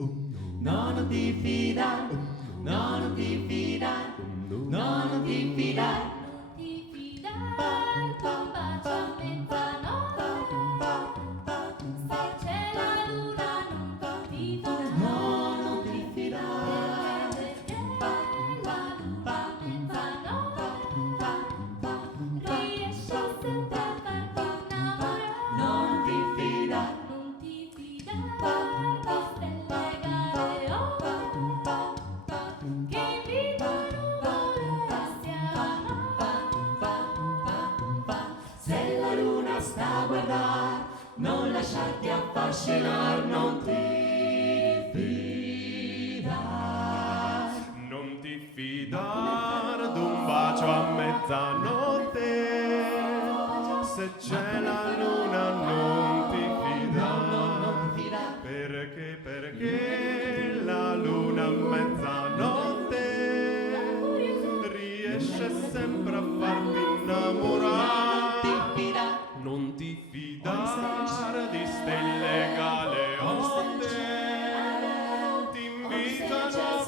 No, non ti fidare, no, non ti fidare, no, non ti fidare. Non ti fidare, tuo bacio a mezzanotte. Se c'è la luna non ti fidare. No, non ti fidare. Perché la luna a mezzanotte riesce sempre a farti innamorare. Non ti fidare. Non ti fidare di stelle galeotte che invitano vorresti a noi. Se la luna sta a guardare, non lasciarti affascinare, non ti fidare. Non ti fidare d'un bacio a mezzanotte, se c'è la luna non ti fidare, perché la luna a mezzanotte riesce sempre a farti innamorare. Non ti fidare di stelle galeotte, ti invitano a